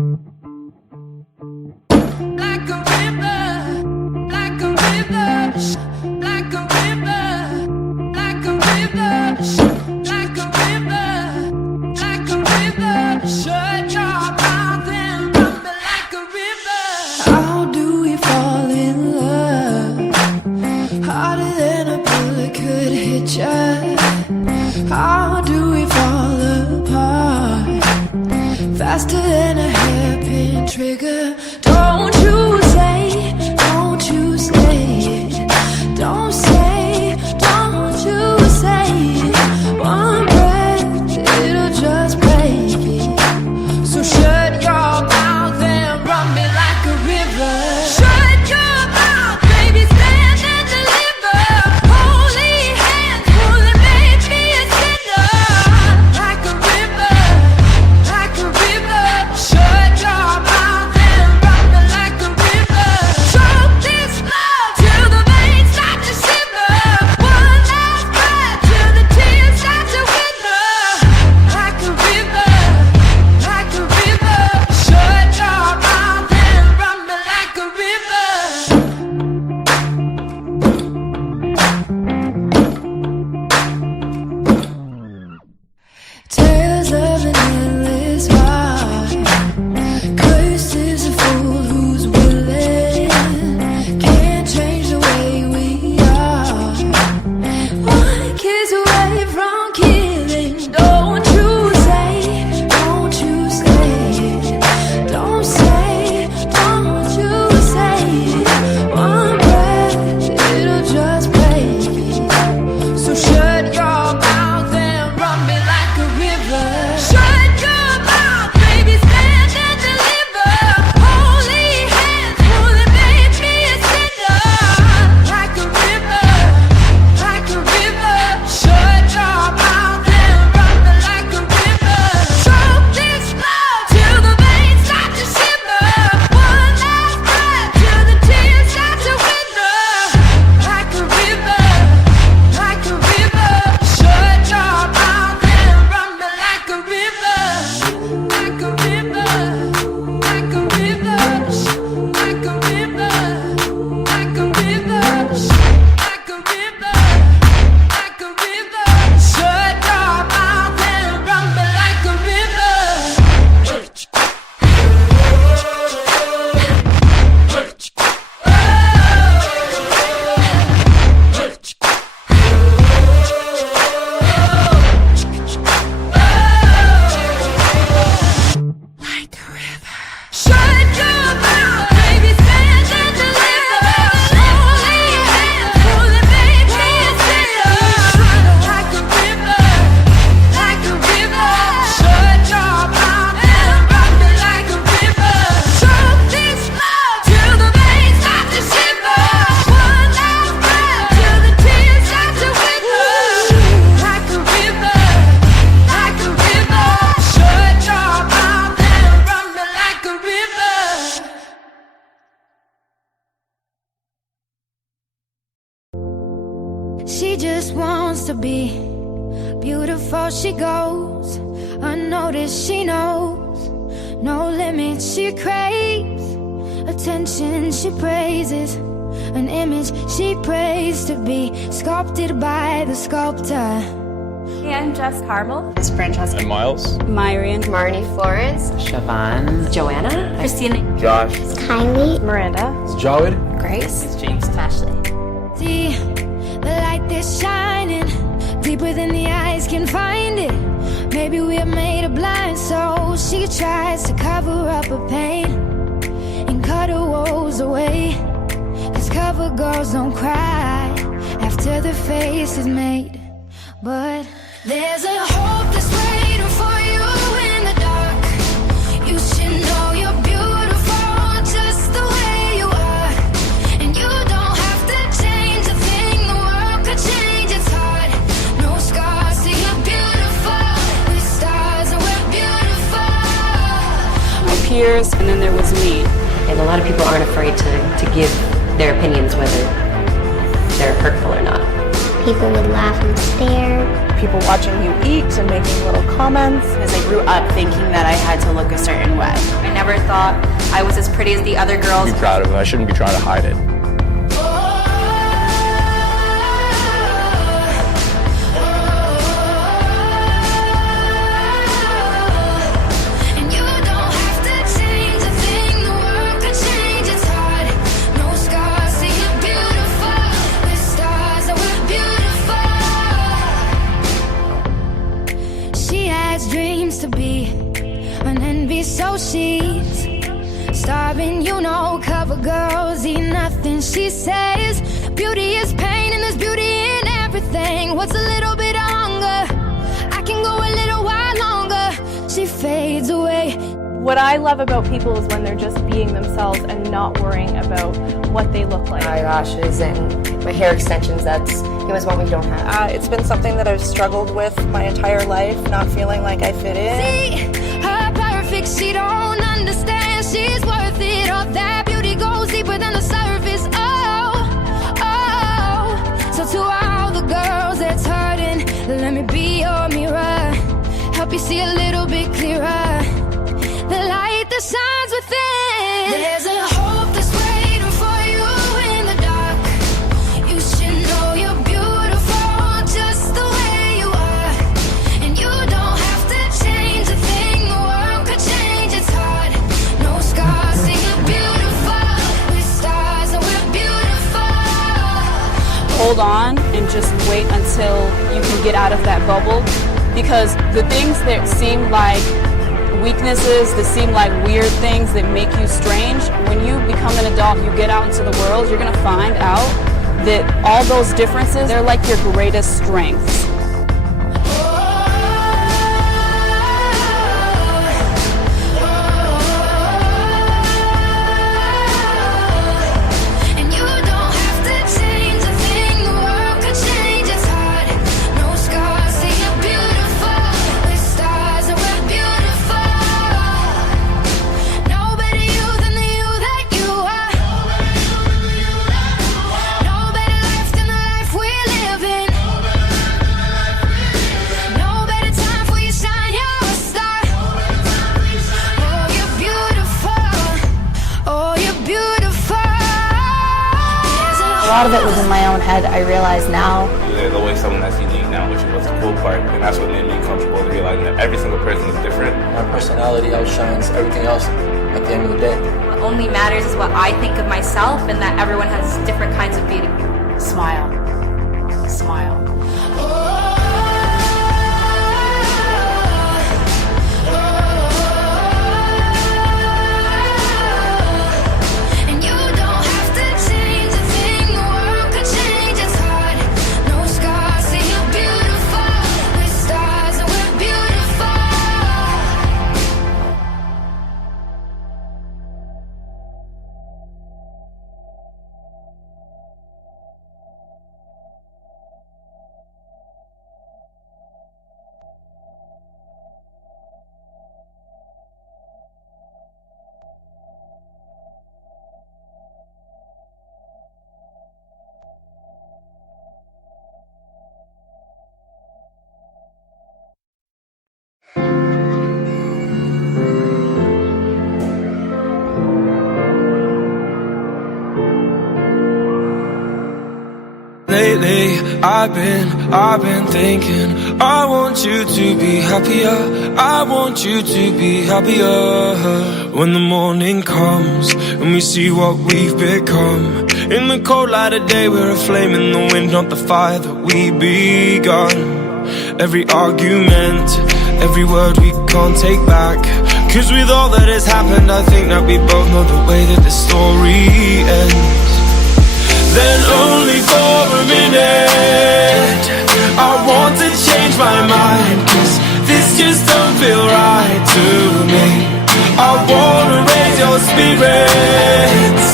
Like a river, like a river, like a river, like a river, like a river, like a river. Shut your mouth and run me like a river. How do we fall in love? Harder than a bullet could hit ya. How do we fall apart? Faster than a hairpin trigger. Don't you say, don't you say it. Don't say, don't you say it. One breath, it'll just break it. So shut your mouth and run me like a river. Shut your mouth, baby, stand and deliver. Holy hands, pulling, make me a sinner. Like a river, like a river. Shut your mouth and run me like a river. Choke this love till the veins start to simmer. One last breath till the tears start to wither. Like a river, like a river. Shut your mouth and run me like a river. Tales of an endless ride. Cursed is a fool who's willing. Can't change the way we are. One kiss away from killing. Don't you say, don't you say it. Don't say, don't you say it. One breath, it'll just break it. So shut your mouth and run me like a river. Shut your mouth, baby, stand and deliver. Holy hands, pulling, make me a sinner. Like a river, like a river. Shut your mouth and run me like a river. Choke this love till the veins start to simmer. One last breath till the tears start to wither. Like a river, like a river. Shut your mouth and run me like a river. Like a river, like a river, like a river, like a river, like a river, like a river. Shut your mouth and run me like a river. Like a river. Shut your mouth, baby, stand and deliver. Holy hands, pulling, make me a sinner. Like a river, like a river. Shut your mouth and run me like a river. Choke this love till the veins start to simmer. One last breath till the tears start to wither. Like a river, like a river. Shut your mouth and run me like a river. She just wants to be beautiful. She goes unnoticed. She knows no limits. She craves attention. She praises an image she prays to be sculpted by the sculptor. Hey, I'm Jess Carmel. It's Francesca. And Miles. Myrian. Marnie Florence. Siobhan. Joanna. Christina. Josh. Kylie. Miranda. Jawed. Grace. James. Ashley. See the light that's shining deeper than the eyes can find it. Maybe we're made of blind souls. She tries to cover up her pain and cut her woes away. 'Cause cover girls don't cry after the face is made. But there's a hope that's waiting for you in the dark. You should know you're beautiful just the way you are. And you don't have to change a thing. The world could change, it's hard. No scars, so you're beautiful. We're stars and we're beautiful. My peers, and then there was me. And a lot of people aren't afraid to give their opinions, whether they're hurtful or not. People would laugh and stare. people watching you eat and making little comments. Because I grew up thinking that I had to look a certain way. I never thought I was as pretty as the other girls. Be proud of it. I shouldn't be trying to hide it. To be an envy, so she's starving, you know, cover girls eat nothing. She says beauty is pain and there's beauty in everything. What's a little bit of hunger? I can go a little while longer. She fades away. What I love about people is when they're just being themselves and not worrying about what they look like. Eyelashes and my hair extensions, that's one we don't have. It's been something that I've struggled with my entire life, not feeling like I fit in. See, her perfect, she don't understand. She's worth it. All that beauty goes deeper than the surface. Oh, oh. So to all the girls that's hurting, let me be your mirror. Help you see a little bit clearer. The light that shines within. There's a hope that's waiting for you in the dark. You should know you're beautiful just the way you are. And you don't have to change a thing. The world could change, it's hard. No scars, see you're beautiful. We're stars and we're beautiful. Hold on and just wait until you can get out of that bubble, because the things that seem like weaknesses, that seem like weird things that make you strange, when you become an adult, you get out into the world, you're going to find out that all those differences, they're like your greatest strengths. A lot of it was in my own head, I realize now. There's always someone that's unique now, which was the cool part, and that's what made me comfortable to realize that every single person is different. My personality outshines everything else at the end of the day. What only matters is what I think of myself, and that everyone has different kinds of beauty. Smile. Smile. Lately, I've been thinking, I want you to be happier, I want you to be happier. When the morning comes, and we see what we've become, in the cold light of day, we're a flame in the wind, not the fire that we begun. Every argument, every word we can't take back, 'cause with all that has happened, I think that we both know the way that the story ends. Then only for a minute, I want to change my mind, 'cause this just don't feel right to me. I wanna raise your spirits,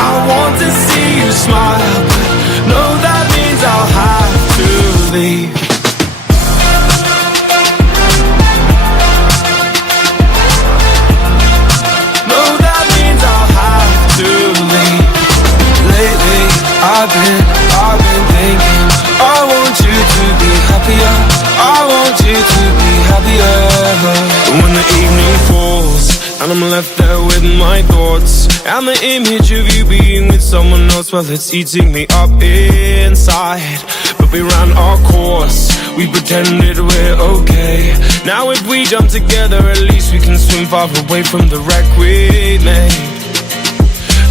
I want to see you smile, but no, that means I'll have to leave. No, that means I'll have to leave. Lately, I've been thinking, I want you to be happier, I'm left there with my thoughts, and the image of you being with someone else, well, it's eating me up inside. But we ran our course, we pretended we're okay. Now if we jump together, at least we can swim far away from the wreck we made.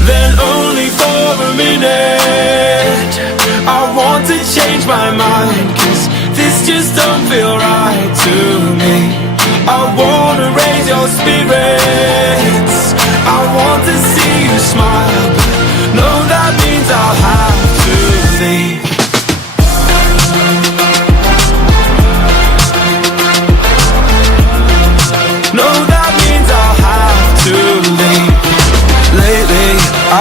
Then only for a minute I want to change my mind, 'cause this just don't feel right to me. I wanna raise your spirits, I want to see you smile, but no, that means I'll have to leave. No, that means I'll have to leave. Lately,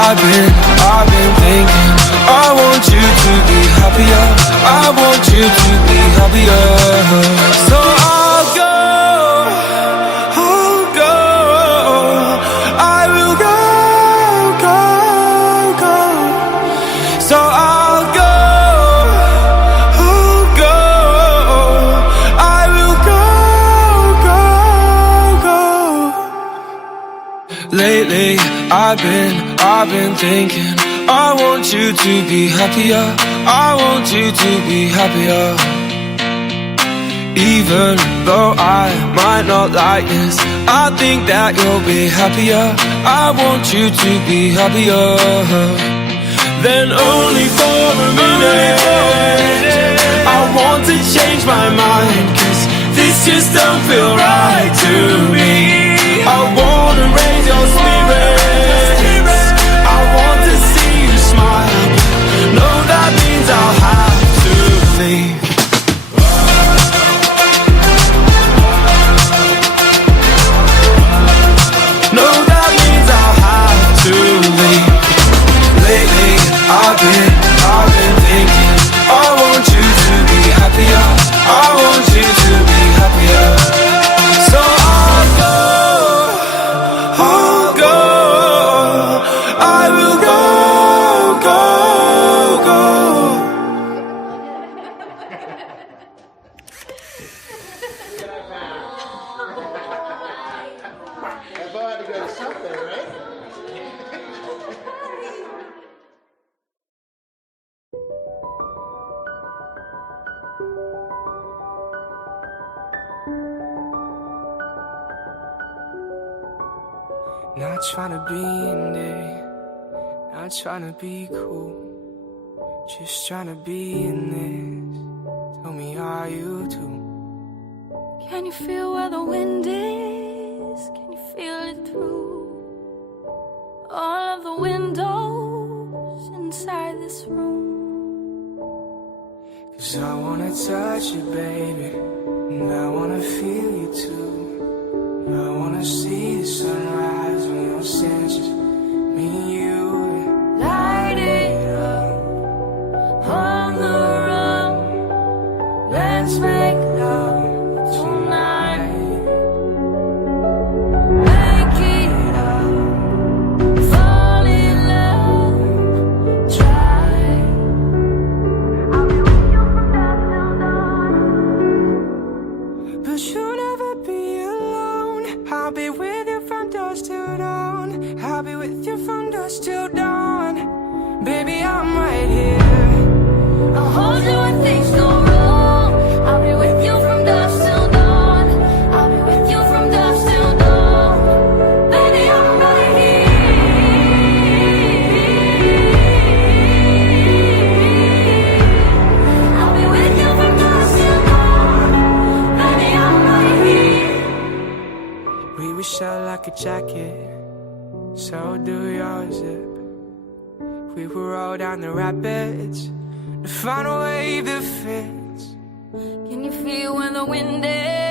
I've been thinking, I want you to be happier, I want you to be happier. So I'll go, I will go. So I'll go, I will go. Lately, I've been thinking, I want you to be happier, I want you to be happier. Even though I might not like this, I think that you'll be happier, I want you to be happier. Then only for a minute I want to change my mind, 'cause this just don't feel right to me. I wanna raise your spirits, I want to see you smile, no, that means I'll have to leave. No, that means I'll have to leave. Lately, I've been thinking, I want you to be happier, I want you to be happier. So I'll go, I will go. Not trying to be in there, not trying to be cool, just trying to be in this. Tell me, are you too? Can you feel where the wind is? Can you feel it through all of the windows inside this room? 'Cause I wanna touch you, baby, and I wanna feel you too. I wanna see the sunrise on your senses, me and you. Light it up on the run. Let's make love tonight. Make it up, fall in love, try. I'll be with you from dusk till dawn. But you'll never be alone, I'll be with you from dusk till dawn, I'll be with you from dusk till dawn. Baby, I'm right here, I'll hold you when things go wrong. I'll be with you from dusk till dawn. I'll be with you from dusk till dawn. Baby, I'm right here. I'll be with you from dusk till dawn. Baby, I'm right here. we would shell like a jacket, so do your zip. We will roll down the rapids to find a wave that fits. Can you feel where the wind is?